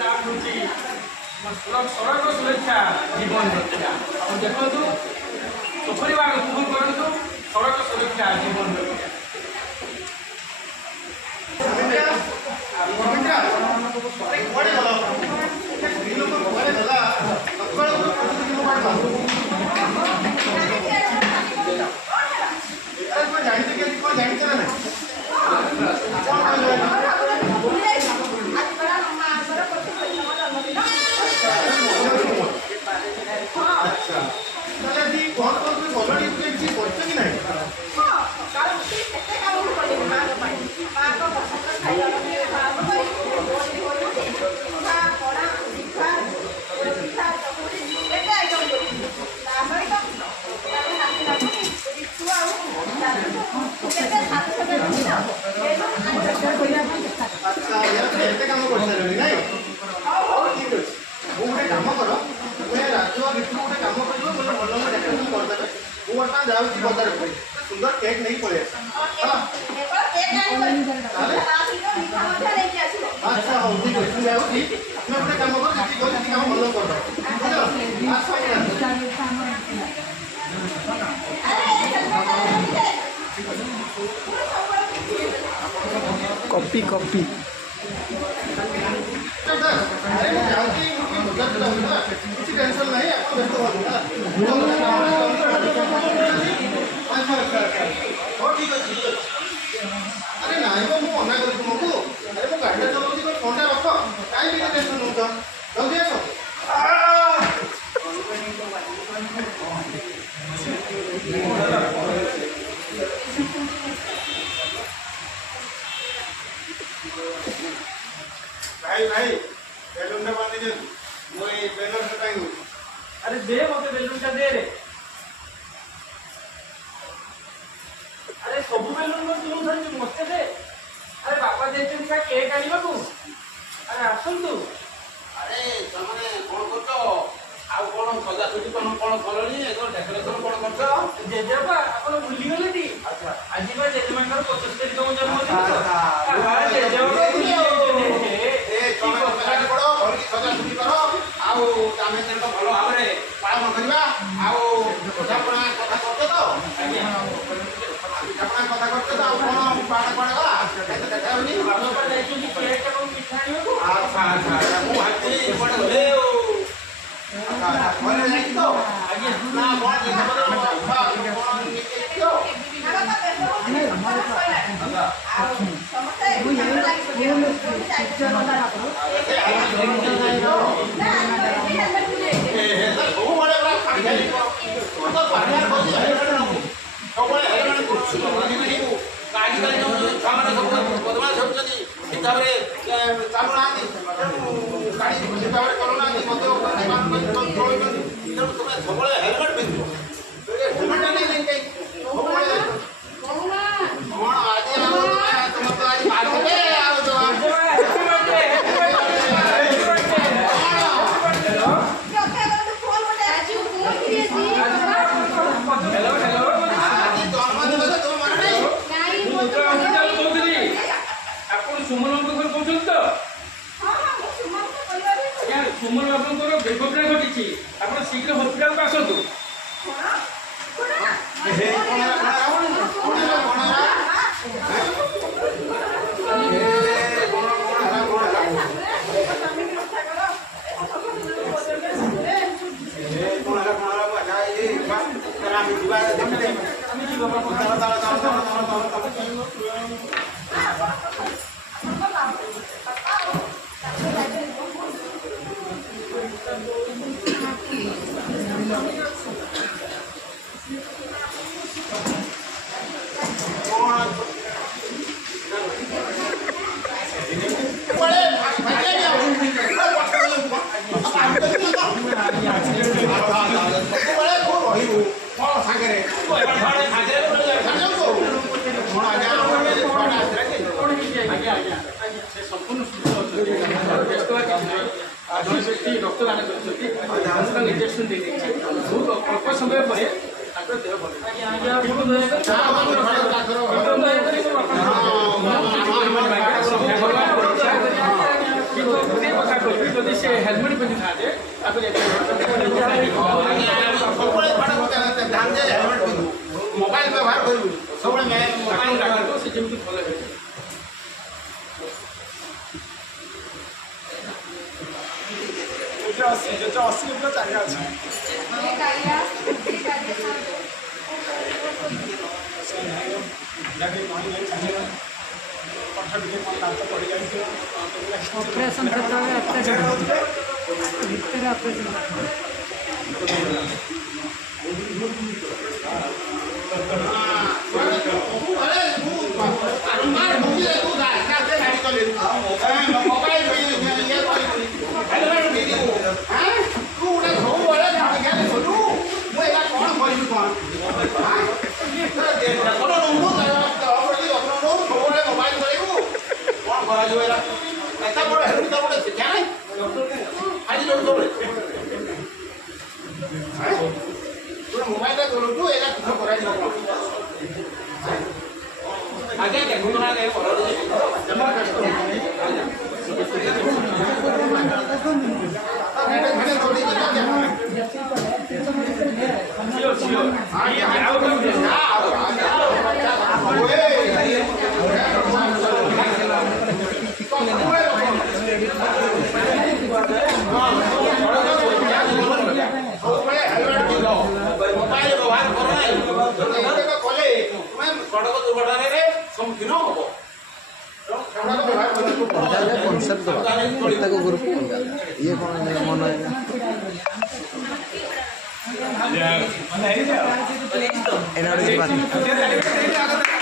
नाम हूँ सड़क सुरक्षा जीवन रक्षा। आप देखो पोखरी बाग फुल करूँ सड़क सुरक्षा जीवन रक्षा। सुंदर केक नहीं पड़े अच्छा हो ठीक है तुम जाओ ठीक अपने अपने काम करो जितनी करो जितनी काम भलो कर कॉपी कॉपी अरे मैं जाऊंगी किसी टेंशन नहीं आपको व्यस्त हो ठीक है अरे नाई मु मना कर तुमको अरे मु गाड़ी चलाउछी फोन रख कहीं भी टेंशन नौ जल्दी आस भाई भाई बेलून टा बांधी दे मुई बेलून टा टाइम अरे दे मत बेलून टा दे रे। अरे सब बेलून तू धरु मत दे। अरे बापा देछन का केक आनिबा तू अरे आसंतु। अरे तमने कोन करतो आउ कोन सजा सुजी कोन करली एतो डेकोरेशन कोन करतो जेजेबा आपण भूली गले टी। अच्छा आज बा जेजेमांकर 75 तम जन्मदिन तो जेजेबा भूली गले ए तमे सजा पड़ो घर की सजा सुजी करो आउ तमे तेन भलो भाबरे पालन करबा आउ अपना कथा करते तो अपना कथा करते तो कोन पाठ पड़ेगा कैसे देखावनी बाबा पर जाई छु केक का मिठाई आनिबो। अच्छा अच्छा मु हाथी पड़ ले अच्छा बोले नहीं तो आगे ना बोल ये सब कोन नीचे क्यों सुमन बाबूंकर दुर्घटना घटी आप शीघ्र हस्पिटाल को आसतु। रक्तदान इंजेक्शन दे बहुत अल्प समय पर देह भल ସବୁବେଳେ ଧ୍ୟାନ ଦେ ହେଲମେଟ୍ ପିନ୍ଧୁ ମୋବାଇଲ ବ୍ୟବହାର କରିବୁ ସବୁବେଳେ ମୋବାଇଲ ଡାକନ୍ତୁ ସେ ଯେମିତି ଭଲ ହେବେ। ଅପରେସନ୍ କ୍ଷେତ୍ରରେ ଅତ୍ୟାଚାର ଭିତରେ ଅପରେସନ୍ মোবাইল চলুছু এটা কিছু করা যাব আগে দেখুন না আগে বড় মোবাইল ব্যবহার করো কলে তুমি সড়ক দুর্ঘটনার সম্মুখীন হব କନସେପ୍ଟ ଦେବା ପ୍ରତ୍ୟେକ ଗ୍ରୁପ ଇଏ କ'ଣ ମନ ଏନା ଗୋଟେ ଯିବା